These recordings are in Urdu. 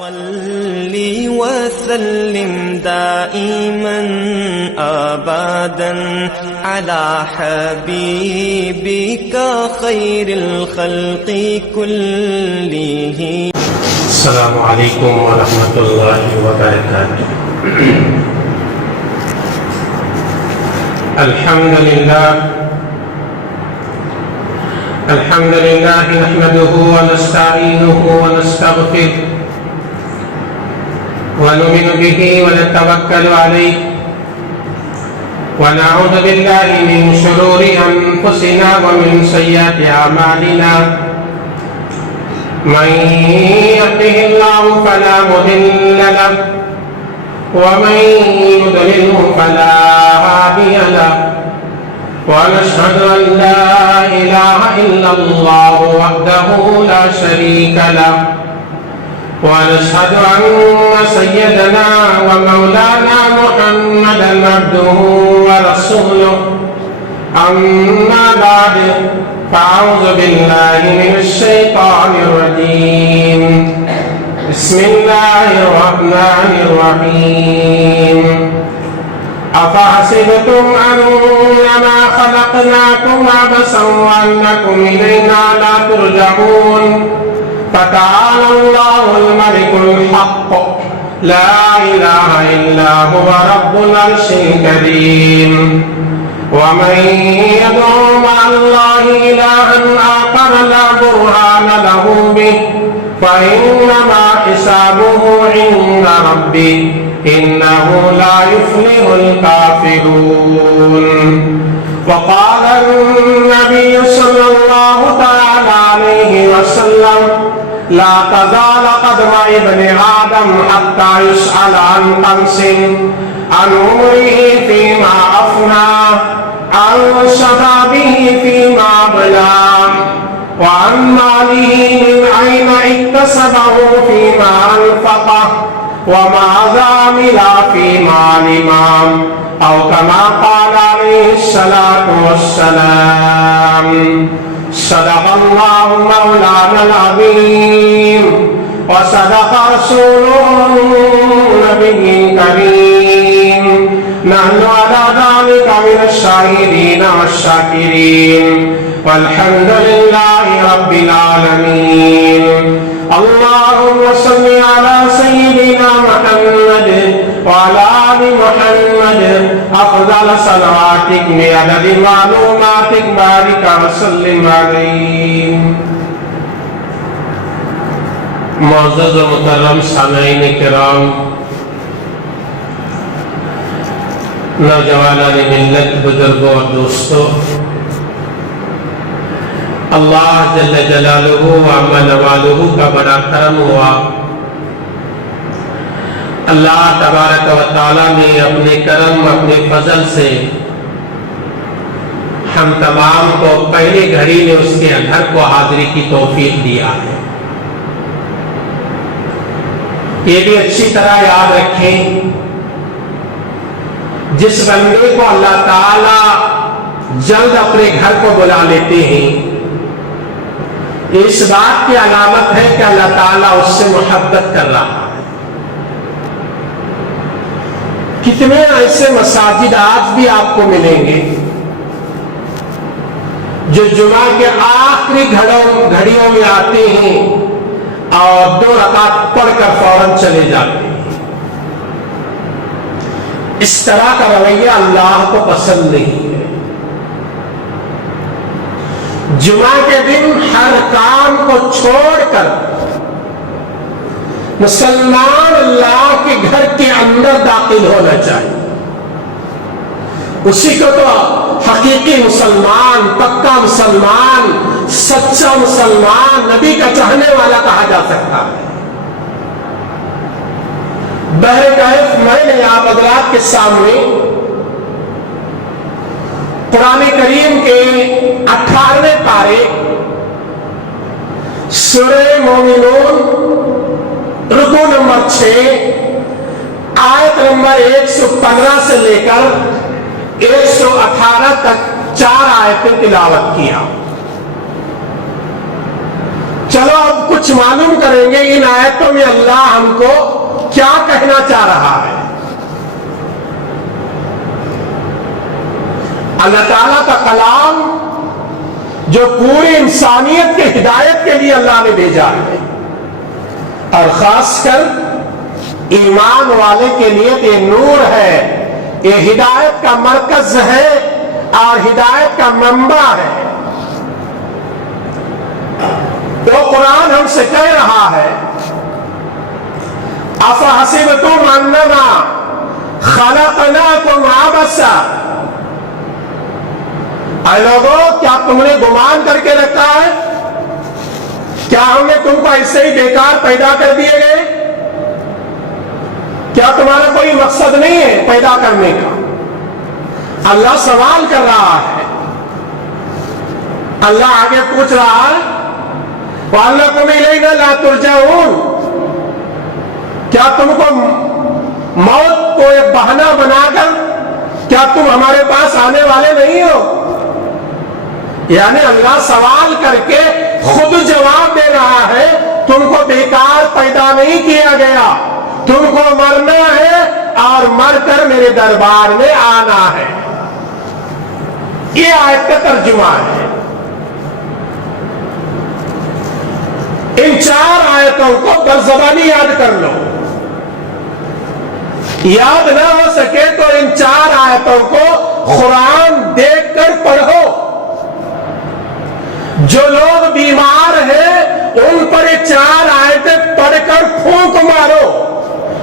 صلی وسلم دائما ابدا على حبيبك خير الخلق كلهم. السلام علیکم ورحمۃ اللہ وبرکاتہ. الحمد للہ نحمده ونستعینه ونستغفره ونؤمن به ونتوکل علیہ ونعوذ باللہ من شرور انفسنا ومن سیئات اعمالنا. من يهده الله فلا مضل له ومن يضلله فلا هادي له ونشهد أن لا إله إلا الله وحده لا شريك له ونشهد أن سيدنا ومولانا محمدا عبده ورسوله. أما بعد فأعوذ بالله من الشيطان الرجيم. بسم الله الرحمن الرحيم. أفحسبتم أنما خلقناكم عبثا وأنكم إلينا لا ترجعون. فتعالى الله الملك الحق لا إله إلا هو رب العرش الكريم. ومن يدعو مع الله إلها آخر لا برهان له به فإنما حسابه عند ربه إنه لا يفلح الكافرون. وقال النبي صلى الله تعالى عليه وسلم لا تزال قدم ابن آدم حتى يسأل عن خمس: عن عمره فيما أفنى، عن شبابه فيما أبلى، وعن ماله من أين اكتسبه فيما أنفقه، وماذا عمل فيما علم، أو كما قال عليه الصلاة والسلام. صدق الله مولانا العظيم وصدق رسوله النبي الكريم. نحن على ذلك من الشاهدين والشاكرين والحمد لله رب العالمين. اللهم صل على سيدنا محمد وعلى آل محمد أفضل صلواتك بعدد معلوماتك بارك وسلم عليه. معزز و مکرم سامعین کرام، نوجوانان ملت، بزرگوں اور دوستوں، اللہ جل جلالہ و عم نوالہ کا بڑا کرم ہوا. اللہ تبارک و تعالی نے اپنے کرم، اپنے فضل سے ہم تمام کو پہلی گھڑی میں اس کے گھر کو حاضری کی توفیق دیا ہے. یہ بھی اچھی طرح یاد رکھیں، جس بندے کو اللہ تعالی جلد اپنے گھر کو بلا لیتے ہیں، اس بات کی علامت ہے کہ اللہ تعالیٰ اس سے محبت کر رہا ہے. کتنے ایسے مساجد آج بھی آپ کو ملیں گے جو جمعہ کے آخری گھڑیوں میں آتے ہیں اور 2 رکعت پڑھ کر فوراً چلے جاتے ہیں. اس طرح کا رویہ اللہ کو پسند نہیں ہے. جمعہ کے دن ہر کام کو چھوڑ کر مسلمان اللہ کے گھر کے اندر داخل ہونا چاہیے. اسی کو تو حقیقی مسلمان، پکا مسلمان، سچا مسلمان، نبی کا چاہنے والا کہا جا سکتا ہے. بہرکیف میں نے آپ حضرات کے سامنے قرآن کریم کے 18ویں پارے سورہ مومنون رکوع نمبر 6 آیت نمبر 115 سے لے کر 118 تک 4 آیتیں تلاوت کیا. چلو اب کچھ معلوم کریں گے ان آیتوں میں اللہ ہم کو کیا کہنا چاہ رہا ہے۔ اللہ تعالیٰ کا کلام جو پوری انسانیت کے ہدایت کے لیے اللہ نے بھیجا ہے، اور خاص کر ایمان والے کے لیے یہ نور ہے، یہ ہدایت کا مرکز ہے اور ہدایت کا منبع ہے۔ تو قرآن ہم سے کہہ رہا ہے افحسبتم انما خلقناکم عبثا، اے لوگوں کیا تم نے گمان کر کے رکھا ہے کیا ہم نے تم کو ایسے ہی بیکار پیدا کر دیے گئے؟ کیا تمہارا کوئی مقصد نہیں ہے پیدا کرنے کا؟ اللہ سوال کر رہا ہے۔ اللہ آگے پوچھ رہا ہے وَأَنَّكُمْ إِلَيْنَا لَا تُرْجَعُونَ، کیا تم کو موت کو ایک بہانہ بنا کر کیا تم ہمارے پاس آنے والے نہیں ہو؟ یعنی اللہ سوال کر کے خود جواب دے رہا ہے تم کو بیکار پیدا نہیں کیا گیا، تم کو مرنا ہے اور مر کر میرے دربار میں آنا ہے۔ یہ آیت کا ترجمہ ہے۔ ان 4 آیتوں کو برزبانی یاد کر لو، یاد نہ ہو سکے تو ان 4 آیتوں کو قرآن دیکھ کر پڑھو۔ جو لوگ بیمار ہیں ان پر یہ 4 آیتیں پڑھ کر پھونک مارو،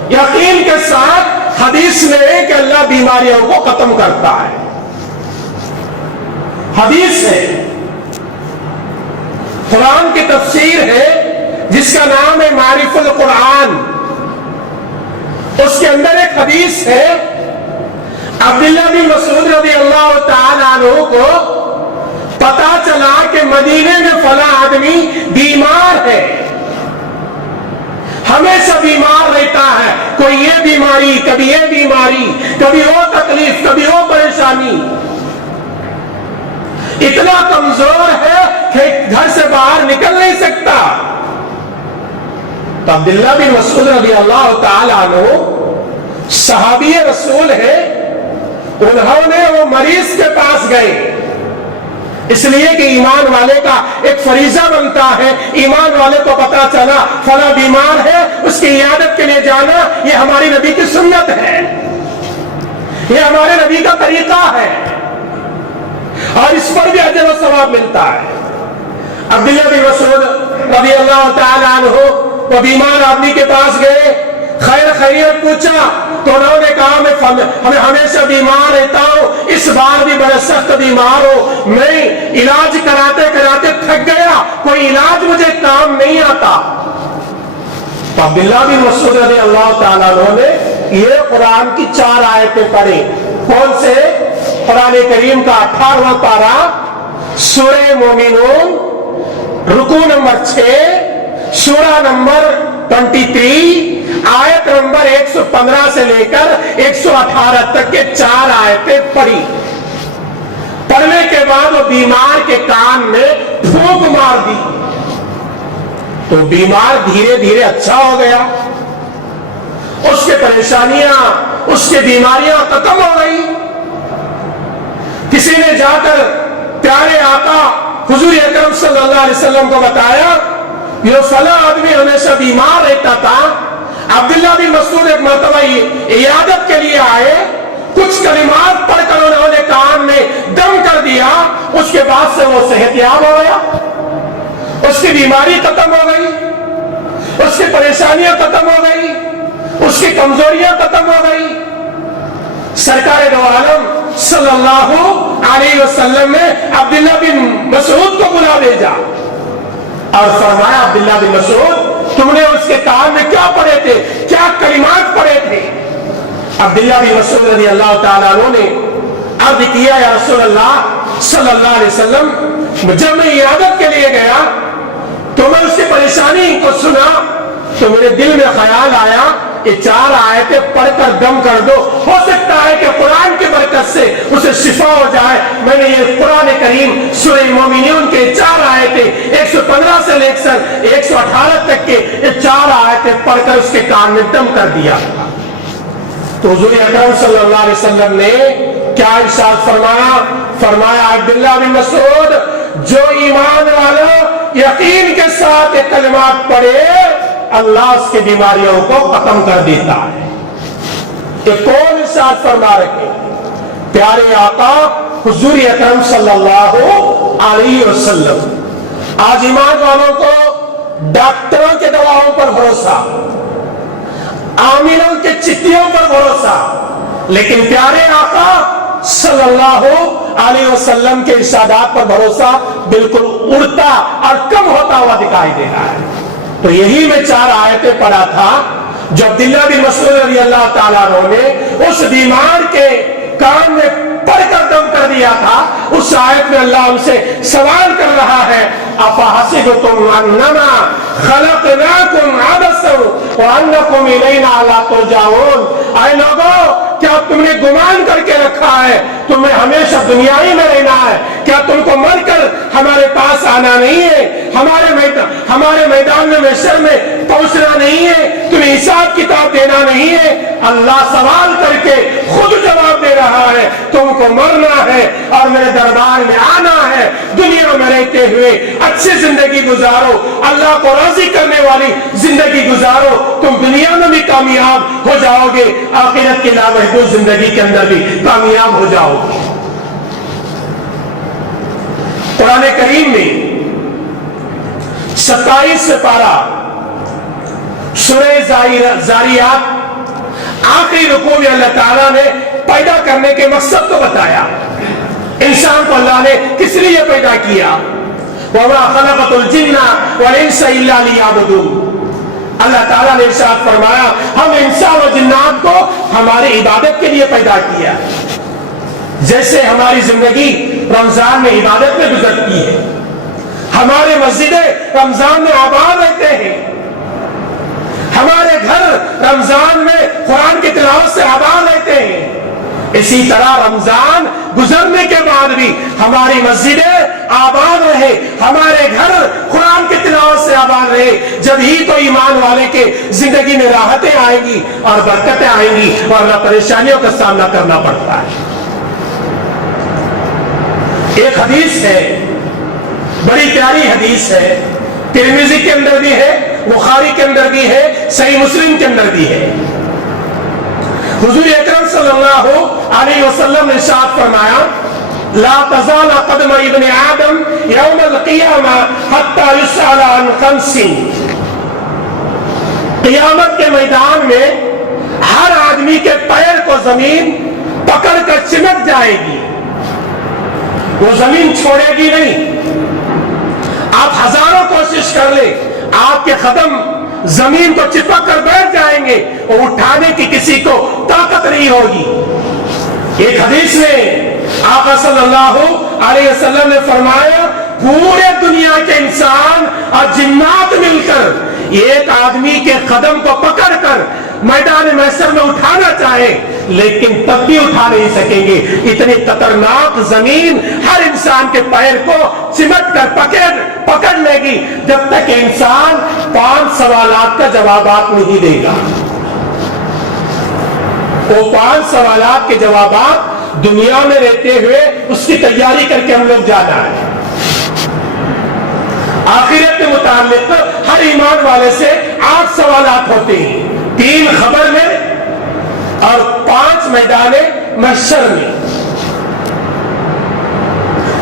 یقین کے ساتھ حدیث میں ہے کہ اللہ بیماریوں کو ختم کرتا ہے، حدیث ہے۔ قرآن کی تفسیر ہے جس کا نام ہے معرف القرآن، اس کے اندر ایک حدیث ہے عبداللہ بن مسعود رضی اللہ تعالیٰ عنہ کو پتا چلا کہ مدینے میں فلاں آدمی بیمار ہے، ہمیشہ بیمار رہتا ہے، کوئی یہ بیماری کبھی یہ بیماری، کبھی وہ تکلیف کبھی وہ پریشانی، اتنا کمزور ہے کہ گھر سے باہر نکل نہیں سکتا۔ تو عبداللہ بن مسعود رضی اللہ تعالیٰ عنہ صحابی رسول ہے، انہوں نے وہ مریض کے پاس گئے، اس لیے کہ ایمان والے کا ایک فریضہ بنتا ہے، ایمان والے کو پتا چلا فلاں بیمار ہے، اس کی عیادت کے لیے جانا یہ ہماری نبی کی سنت ہے، یہ ہمارے نبی کا طریقہ ہے، اور اس پر بھی اجر و ثواب ملتا ہے۔ عبداللہ بن مسعود رضی اللہ تعالیٰ عنہ وہ بیمار آدمی کے پاس گئے، خیر خیریت پوچھا تو انہوں نے کہا میں ہمیشہ بیمار رہتا ہوں، اس بار بھی بڑے سخت بیمار ہوں، میں علاج کراتے کراتے تھک گیا، کوئی علاج مجھے کام نہیں آتا۔ تو عبداللہ بن مسعود رضی اللہ تعالیٰ عنہ نے یہ قرآن کی 4 آیتیں پڑھی۔ کون سے؟ قرآن کریم کا 18واں پارہ، سورہ مومنون، رکوع نمبر 6، سورہ نمبر 23، آیت نمبر 115 سے لے کر 118 تک کے 4 آیتیں پڑھی۔ پڑھنے کے بعد وہ بیمار کے کان میں پھونک مار دی تو بیمار دھیرے دھیرے اچھا ہو گیا، اس کے پریشانیاں اس کے بیماریاں ختم ہو گئی۔ کسی نے جا کر پیارے آقا حضور اکرم صلی اللہ علیہ وسلم کو بتایا یہ فلاں آدمی ہمیشہ بیمار رہتا تھا۔ عبداللہ بن مسعود ایک مرتبہ عیادت کے لیے آئے، کچھ کلمات پڑھ کر انہوں نے کان میں دم کر دیا، اس کے بعد سے وہ صحت یاب ہو گیا، اس کی بیماری ختم ہو گئی، اس کی پریشانیاں ختم ہو گئی، اس کی کمزوریاں ختم ہو گئی۔ سرکار دو عالم صلی اللہ علیہ وسلم نے عبداللہ بن مسعود کو بلا بھیجا اور فرمایا عبداللہ بن مسعود تم نے اس کے کان میں کیا پڑھے تھے، کیا کلمات پڑھے تھے؟ عبداللہ بن مسعود رضی اللہ تعالیٰ عنہ نے عرض کیا یا رسول اللہ صلی اللہ علیہ وسلم جب میں عیادت کے لیے گیا تو میں اس کی پریشانی کو سنا تو میرے دل میں خیال آیا یہ 4 آیتیں پڑھ کر دم کر دو، ہو سکتا ہے کہ قرآن کی برکت سے اسے شفا ہو جائے۔ میں نے یہ قرآن کریم سورہ مومنون کے 4 آیتیں 115 سے لے کر 118 تک کے یہ 4 آیتیں پڑھ کر اس کے کان میں دم کر دیا۔ تو حضور اکرم صلی اللہ علیہ وسلم نے کیا ارشاد فرمایا عبداللہ بن مسعود، جو ایمان والا یقین کے ساتھ یہ کلمات پڑھے اللہ اس کی بیماریوں کو ختم کر دیتا ہے۔ یہ کون ارشاد فرما رکھے؟ پیارے آقا حضور اکرم صلی اللہ علیہ وسلم۔ آج ایمان والوں کو ڈاکٹروں کے دواؤں پر بھروسہ، عاملوں کے چٹھیوں پر بھروسہ، لیکن پیارے آقا صلی اللہ علیہ وسلم کے ارشادات پر بھروسہ بالکل اڑتا اور کم ہوتا ہوا دکھائی دے رہا ہے۔ تو یہی میں 4 آیتیں پڑھا تھا جو عبداللہ بن مسعود رضی اللہ تعالیٰ عنہ نے اس بیمار کے کان میں پڑھ کر دم کر دیا تھا۔ اس آیت میں اللہ ہم سے سوال کر رہا ہے، افحسبتم انما خلقناکم عبثا وانکم الینا لا ترجعون۔ اے لوگوں، کیا تم نے گمان کر کے رکھا ہے تمہیں ہمیشہ دنیا ہی میں رہنا ہے؟ کیا تم کو مر کر ہمارے پاس آنا نہیں ہے؟ ہمارے میدان میں محشر میں پہنچنا نہیں ہے؟ تمہیں حساب کتاب دینا نہیں ہے؟ اللہ سوال کر کے خود جواب دے رہا ہے، تم کو مرنا ہے اور میرے دربار میں آنا ہے۔ دنیا میں رہتے ہوئے اچھی زندگی گزارو، اللہ کو راضی کرنے والی زندگی گزارو، تم دنیا میں بھی کامیاب ہو جاؤ گے، آخرت کی لامحدود زندگی کے اندر بھی کامیاب ہو جاؤ گے۔ قرآن کریم میں 27 پارہ سورہ زاریات آخری رکوع میں اللہ تعالیٰ نے پیدا کرنے کے مقصد کو بتایا۔ انسان کو اللہ نے کس لیے پیدا کیا؟ وَمَا خَلَقَتُ الْجِنَّ وَالْإِنسَ إِلَّا لِيَعْبُدُونِ۔ اللہ تعالیٰ نے ارشاد فرمایا ہم انسان و جنات کو ہماری عبادت کے لیے پیدا کیا۔ جیسے ہماری زندگی رمضان میں عبادت میں گزرتی ہے، ہمارے مسجدیں رمضان میں آباد رہتے ہیں، ہمارے گھر رمضان میں قرآن کی تلاوت سے آباد رہتے ہیں، اسی طرح رمضان گزرنے کے بعد بھی ہماری مسجدیں آباد رہے، ہمارے گھر قرآن کی تلاوت سے آباد رہے۔ جب ہی تو ایمان والے کے زندگی میں راحتیں آئیں گی اور برکتیں آئیں گی، ورنہ پریشانیوں کا سامنا کرنا پڑتا ہے۔ ایک حدیث ہے، بڑی پیاری حدیث ہے، ترمذی کے اندر بھی ہے، بخاری کے اندر بھی ہے، صحیح مسلم کے اندر بھی ہے۔ حضور اکرم صلی اللہ علیہ وسلم نے ارشاد فرمایا لا تزال قدم ابن آدم یوم القیامہ حتی یسأل عن خمس۔ قیامت کے میدان میں ہر آدمی کے پیر کو زمین پکڑ کر چمٹ جائے گی، وہ زمین چھوڑے گی نہیں۔ آپ ہزاروں کوشش کر لیں، آپ کے قدم زمین کو چپک کر بیٹھ جائیں گے اور اٹھانے کی کسی کو طاقت نہیں ہوگی۔ ایک حدیث میں آقا صلی اللہ علیہ وسلم نے فرمایا پورے دنیا کے انسان اور جنات مل کر ایک آدمی کے قدم کو پکڑ کر میدان محشر میں اٹھانا چاہے لیکن تب بھی اٹھا نہیں سکیں گے۔ اتنی خطرناک زمین ہر انسان کے پیر کو چمٹ کر پکڑ لے گی جب تک انسان 5 سوالات کا جوابات نہیں دے گا۔ وہ 5 سوالات کے جوابات دنیا میں رہتے ہوئے اس کی تیاری کر کے ہم لوگ جانا ہے۔ آخرت کے متعلق ہر ایمان والے سے 8 سوالات ہوتے ہیں، 3 خبر میں اور 5 میدان محشر میں۔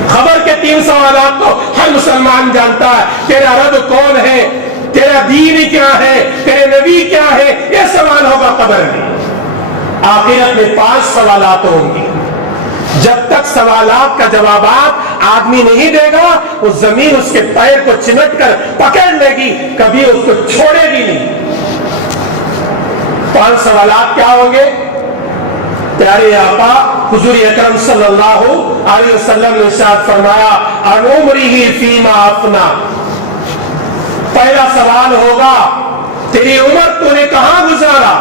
خبر کے 3 سوالات تو ہر مسلمان جانتا ہے، تیرا رب کون ہے، تیرا دین کیا ہے، تیرے نبی کیا ہے، یہ سوال ہوگا قبر میں۔ آخرت میں 5 سوالات ہوں گے۔ جب تک سوالات کا جوابات آدمی نہیں دے گا وہ زمین اس کے پیر کو چمٹ کر پکڑ لے گی، کبھی اس کو چھوڑے گی نہیں۔ 5 سوالات کیا ہوں گے؟ پیارے آقا حضور اکرم صلی اللہ علیہ وسلم نے ارشاد فرمایا عن عمرہ فیما افنا۔ پہلا سوال ہوگا تیری عمر تو نے کہاں گزارا؟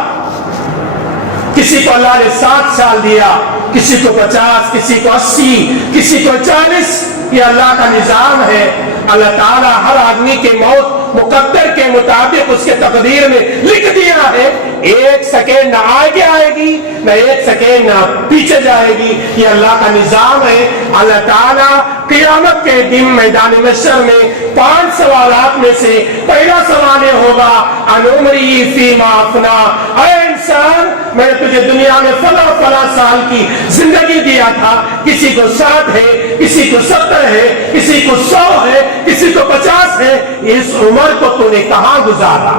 کسی کو اللہ نے 60 سال دیا، کسی کو 50، کسی کو 80، کسی کو 40. یہ اللہ کا نظام ہے. اللہ تعالیٰ ہر آدمی کے موت مقدر کے مطابق اس کے تقدیر میں لکھ دیا ہے. ایک سیکنڈ نہ آگے آئے گی نہ ایک سیکنڈ نہ پیچھے جائے گی. یہ اللہ کا نظام ہے. اللہ تعالیٰ قیامت کے دن میدان محشر میں 5 سوالات میں سے پہلا سوال یہ ہوگا ان عمری فیما افنا. اے انسان، میں نے تجھے دنیا میں فلاں فلاں سال کی زندگی دیا تھا. کسی کو 60 ہے، کسی کو 70 ہے، کسی کو 100 ہے، کسی کو 50 ہے. اس عمر کو تو نے کہاں گزارا؟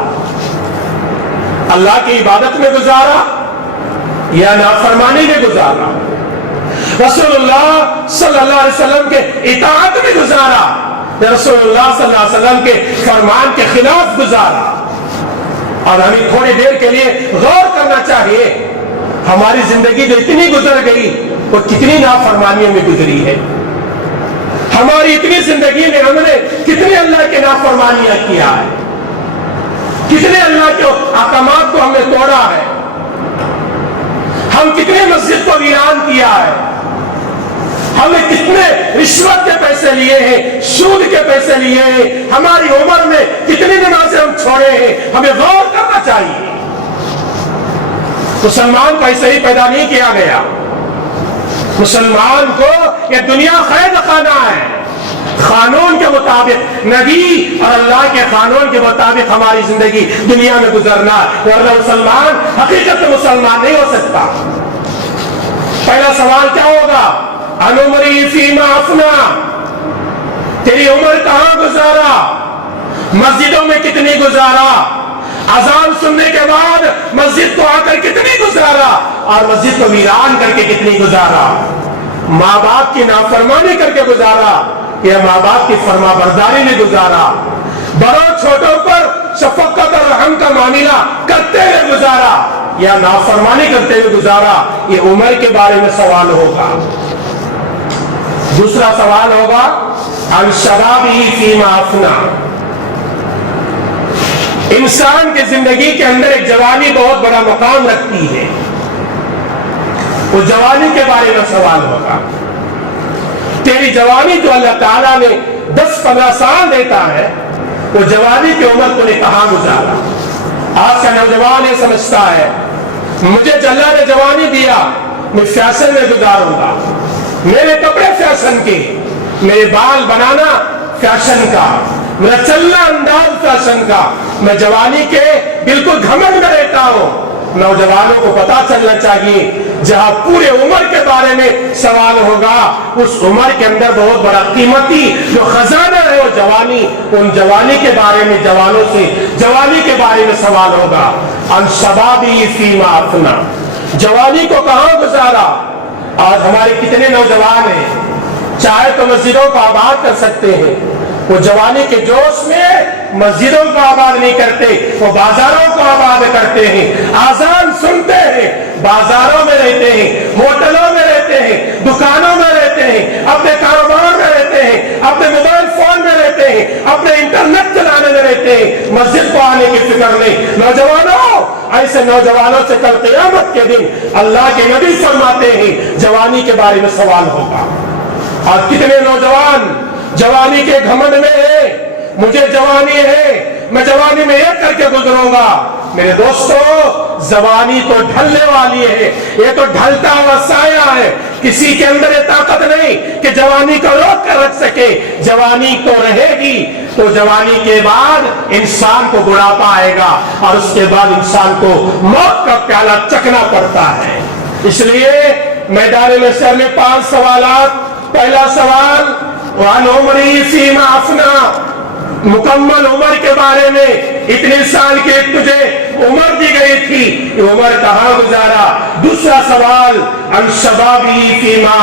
اللہ کی عبادت میں گزارا یا نافرمانی میں گزارا؟ رسول اللہ صلی اللہ علیہ وسلم کے اطاعت میں گزارا یا رسول اللہ صلی اللہ علیہ وسلم کے فرمان کے خلاف گزارا؟ اور ہمیں تھوڑی دیر کے لیے غور کرنا چاہیے. ہماری زندگی جو اتنی گزر گئی وہ کتنی نافرمانیوں میں گزری ہے. ہماری اتنی زندگی میں ہم نے کتنے اللہ کے نافرمانیاں کیا ہے، کتنے اللہ کے احکامات کو ہم نے توڑا ہے. ہم کتنے مسجد کو ویران کیا ہے. ہم نے کتنے رشوت کے پیسے لیے ہیں، سود کے پیسے لیے ہیں. ہماری عمر میں کتنی نمازیں ہم چھوڑے ہیں. ہمیں غور کرنا چاہیے. مسلمان کو ایسے ہی پیدا نہیں کیا گیا. مسلمان کو یہ دنیا قید خانہ ہے. قانون کے مطابق، نبی اور اللہ کے قانون کے مطابق ہماری زندگی دنیا میں گزرنا، ورنہ مسلمان حقیقت میں مسلمان نہیں ہو سکتا. پہلا سوال کیا ہوگا؟ ان عمری فیما افنا. تیری عمر کہاں گزارا؟ مسجدوں میں کتنی گزارا؟ اذان سننے کے بعد مسجد کو آ کر کتنی گزارا؟ اور مسجد کو ویران کر کے کتنی گزارا؟ ماں باپ کی نافرمانی کر کے گزارا یا ماں باپ کی فرما برداری میں گزارا؟ بڑوں چھوٹوں پر شفقت اور رحم کا معاملہ کرتے ہوئے گزارا یا نافرمانی کرتے ہوئے گزارا؟ یہ عمر کے بارے میں سوال ہوگا. دوسرا سوال ہوگا عن شبابہ فیما افنا. انسان کی زندگی کے اندر ایک جوانی بہت بڑا مقام رکھتی ہے. وہ جوانی کے بارے میں سوال ہوگا. تیری جوانی جو اللہ تعالیٰ نے 10-15 سال دیتا ہے، وہ جوانی کی عمر تو نے کہاں گزارا؟ آج کا نوجوان یہ سمجھتا ہے مجھے اللہ نے جوانی دیا، میں فیشن میں گزاروں گا، میرے کپڑے فیشن کے، میرے بال بنانا فیشن کا، میرا چلنا انداز فیشن کا، میں جوانی کے بالکل گھمنڈ میں رہتا ہوں. نوجوانوں کو پتا چلنا چاہیے جہاں پورے عمر کے بارے میں سوال ہوگا، اس عمر کے اندر بہت بڑا قیمتی جو خزانہ ہے وہ جوانی. ان جوانی کے بارے میں جوانوں سے جوانی کے بارے میں سوال ہوگا. ان شبابی فیما افنا. جوانی کو کہاں گزارا؟ آج ہمارے کتنے نوجوان ہیں چاہے تو مسجدوں کو آباد کر سکتے ہیں، وہ جوانی کے جوش میں مسجدوں کو آباد نہیں کرتے، وہ بازاروں کو آباد کرتے ہیں. آذان سنتے ہیں، بازاروں میں رہتے ہیں، ہوٹلوں میں رہتے ہیں، دکانوں میں رہتے ہیں، اپنے کاروبار میں رہتے ہیں، اپنے موبائل فون میں رہتے ہیں، اپنے انٹرنیٹ چلانے میں رہتے ہیں، مسجد کو آنے کی فکر نہیں. نوجوانوں، ایسے نوجوانوں سے کل قیامت کے دن اللہ کے نبی فرماتے ہیں جوانی کے بارے میں سوال ہوگا. اور کتنے نوجوان جوانی کے گھمنڈ میں ہے، مجھے جوانی ہے، میں جوانی میں یہ کر کے گزروں گا. میرے دوستو، جوانی تو ڈھلنے والی ہے، یہ تو ڈھلتا ہوا سایہ ہے. کسی کے اندر یہ طاقت نہیں کہ جوانی کو روک کر رکھ سکے. جوانی تو رہے گی تو جوانی کے بعد انسان کو بڑھاپا آئے گا اور اس کے بعد انسان کو موت کا پیالہ چکھنا پڑتا ہے. اس لیے میدان محشر میں 5 سوالات. پہلا سوال وَعَنْ عُمْرِي فِيمَا أَفْنَا. مکمل عمر کے بارے میں، اتنے سال کی تجھے عمر دی گئی تھی، یہ عمر کہاں گزارا؟ دوسرا سوال عن شبابی فیما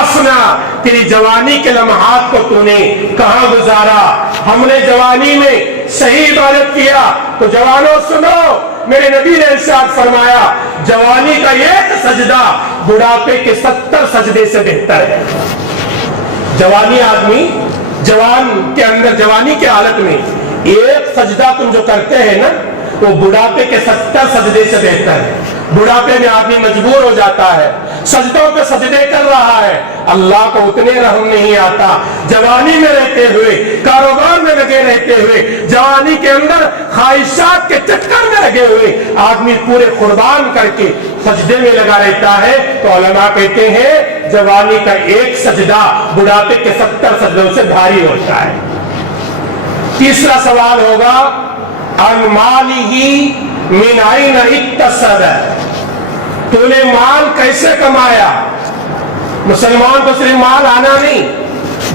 افنا. تیری جوانی کے لمحات کو تو نے کہاں گزارا؟ ہم نے جوانی میں صحیح عبادت کیا تو جوانوں سنو، میرے نبی نے ارشاد فرمایا جوانی کا ایک سجدہ بڑھاپے کے 70 سجدے سے بہتر ہے. جوانی آدمی جوان کے اندر جوانی کے حالت میں ایک سجدہ تم جو کرتے ہیں نا، وہ بڑھاپے کے 70 سجدے سے بہتر ہے. بڑھاپے میں آدمی مجبور ہو جاتا ہے، سجدوں پہ سجدے کر رہا ہے، اللہ کو اتنے رحم نہیں آتا۔ جوانی میں رہتے ہوئے، کاروبار میں لگے رہتے ہوئے، جوانی کے اندر خواہشات کے چکر میں لگے ہوئے آدمی پورے قربان کر کے سجدے میں لگا رہتا ہے، تو علماء کہتے ہیں جوانی کا ایک سجدہ بڑھاپے کے 70 سجدوں سے بھاری ہوتا ہے۔ تیسرا سوال ہوگا عن مالہ من این اکتسب، تو نے مال کیسے کمایا؟ مسلمان کو صرف مال آنا نہیں،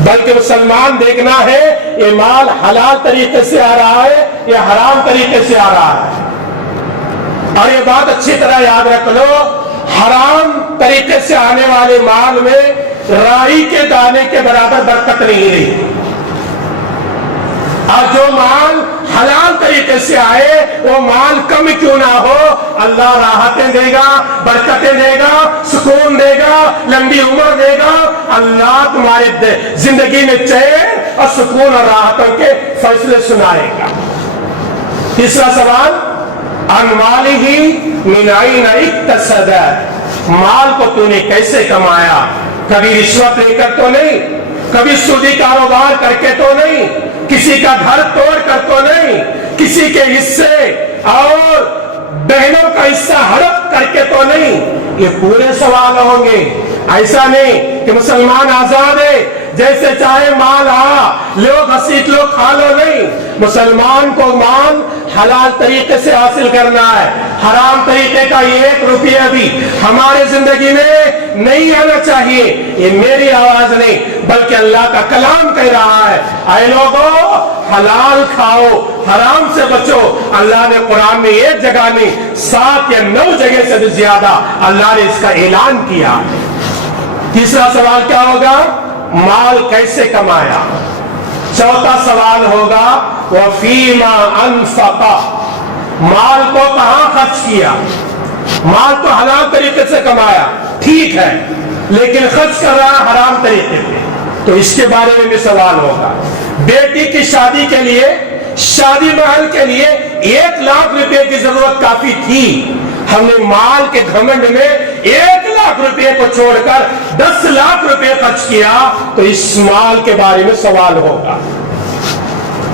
بلکہ مسلمان دیکھنا ہے یہ مال حلال طریقے سے آ رہا ہے یا حرام طریقے سے آ رہا ہے۔ اور یہ بات اچھی طرح یاد رکھ لو، حرام طریقے سے آنے والے مال میں رائی کے دانے کے برابر برکت نہیں رہی، اور جو مال حلال طریقے سے آئے وہ مال کم کیوں نہ ہو، اللہ راحتیں دے گا، برکتیں دے گا، سکون دے گا، لمبی عمر دے گا، اللہ تمہارے زندگی میں چین اور سکون اور راحتوں کے فیصلے سنائے گا۔ تیسرا سوال عن مالہ من این اکتسب، مال کو تو نے کیسے کمایا؟ کبھی رشوت لے کر تو نہیں، کبھی سودی کاروبار کر کے تو نہیں، کسی کا گھر توڑ کر تو نہیں، کسی کے حصے اور بہنوں کا حصہ ہڑپ کر کے تو نہیں۔ یہ پورے سوال ہوں گے، ایسا نہیں کہ مسلمان آزاد ہے جیسے چاہے مال لو گھسیٹ لو کھا لو، نہیں، مسلمان کو مال حلال طریقے سے حاصل کرنا ہے، حرام طریقے کا ایک روپیہ بھی ہمارے زندگی میں نہیں آنا چاہیے۔ یہ میری آواز نہیں بلکہ اللہ کا کلام کہہ رہا ہے، اے لوگو حلال کھاؤ، حرام سے بچو۔ اللہ نے قرآن میں ایک جگہ نہیں 7 یا 9 جگہ سے بھی زیادہ اللہ نے اس کا اعلان کیا۔ تیسرا سوال کیا ہوگا؟ مال کیسے کمایا؟ چوتھا سوال ہوگا وَفِيمَا أَنْفَقَ، مال کو کہاں خرچ کیا؟ مال تو حلال طریقے سے کمایا، ٹھیک ہے، لیکن خرچ کر رہا حرام طریقے پہ، تو اس کے بارے میں بھی سوال ہوگا۔ بیٹی کی شادی کے لیے، شادی محل کے لیے 1 لاکھ روپے کی ضرورت کافی تھی، ہم نے مال کے گھمنڈ میں 1 لاکھ روپے کو چھوڑ کر 10 لاکھ روپے خرچ کیا، تو اس مال کے بارے میں سوال ہوگا،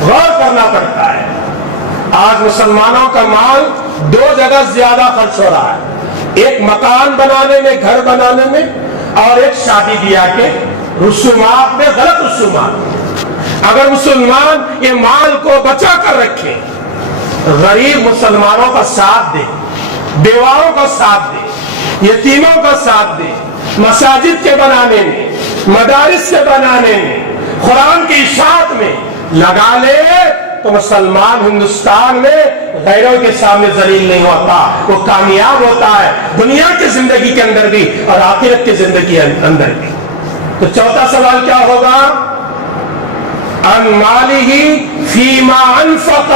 غور کرنا پڑتا ہے۔ آج مسلمانوں کا مال 2 جگہ زیادہ خرچ ہو رہا ہے، ایک مکان بنانے میں، گھر بنانے میں، اور ایک شادی بیاہ کے رسومات میں، غلط رسومات۔ اگر مسلمان یہ مال کو بچا کر رکھے، غریب مسلمانوں کا ساتھ دے، بیواؤں کا ساتھ دے، یتیموں کا ساتھ دے، مساجد کے بنانے میں، مدارس کے بنانے میں، قرآن کی اشاعت میں لگا لے، تو مسلمان ہندوستان میں غیروں کے سامنے ذلیل نہیں ہوتا، وہ کامیاب ہوتا ہے دنیا کی زندگی کے اندر بھی اور آخرت کی زندگی کے اندر بھی۔ تو چوتھا سوال کیا ہوگا؟ عن مالہ فیما انفق،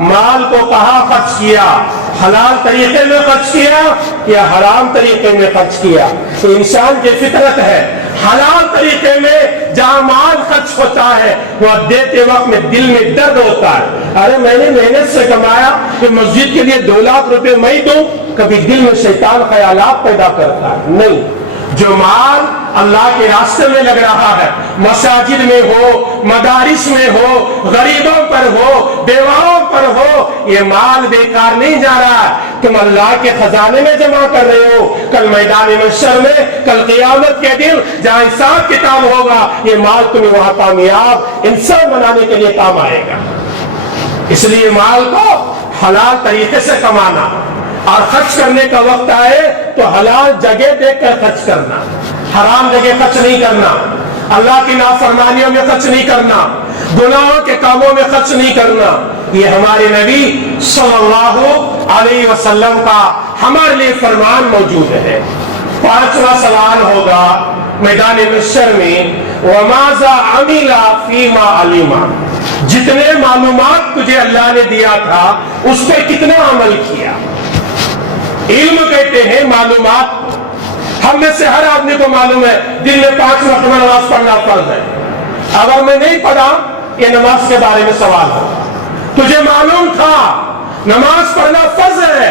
مال کو کہاں خرچ کیا؟ حلال طریقے میں خرچ کیا یا حرام طریقے میں خرچ کیا؟ تو انسان کی فطرت ہے، حلال طریقے میں جہاں مال خرچ ہوتا ہے وہ دیتے وقت میں دل میں درد ہوتا ہے، ارے میں نے محنت سے کمایا کہ مسجد کے لیے 2 لاکھ روپے میں دوں، کبھی دل میں شیطان خیالات پیدا کرتا ہے۔ نہیں، جو مال اللہ کے راستے میں لگ رہا ہے، مساجد میں ہو، مدارس میں ہو، غریبوں پر ہو، بیواؤں پر ہو، یہ مال بیکار نہیں جا رہا ہے، تم اللہ کے خزانے میں جمع کر رہے ہو، کل میدان محشر میں، کل قیامت کے دن جہاں حساب کتاب ہوگا، یہ مال تمہیں وہاں کامیاب انسان بنانے کے لیے کام آئے گا۔ اس لیے مال کو حلال طریقے سے کمانا، اور خرچ کرنے کا وقت آئے تو حلال جگہ دیکھ کر خرچ کرنا، حرام جگہ خرچ نہیں کرنا، اللہ کی نافرمانیوں میں خرچ نہیں کرنا، گناہوں کے کاموں میں خرچ نہیں کرنا۔ یہ ہمارے نبی صلی اللہ علیہ وسلم کا ہمارے لیے فرمان موجود ہے۔ 5واں سوال ہوگا میدان محشر میں وَمَاذَا عَمِلَ فِيمَا عَلِمَ، جتنے معلومات تجھے اللہ نے دیا تھا اس پہ کتنا عمل کیا؟ علم کہتے ہیں معلومات، ہم میں سے ہر آدمی کو معلوم ہے دن میں 5 مرتبہ نماز پڑھنا فرض ہے، اگر میں نہیں پڑھا یہ نماز کے بارے میں سوال ہے۔ تجھے معلوم تھا نماز پڑھنا فرض ہے،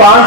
5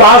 5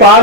5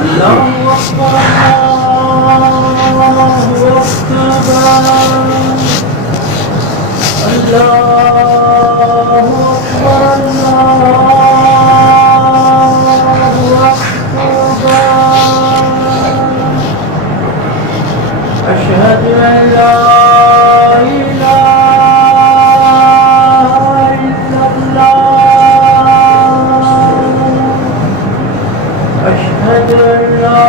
Allahu Akbar, Allahu Akbar, Allahu Akbar, Allahu Akbar. Ashhadu an la ilaha illallah. أشهد أن لا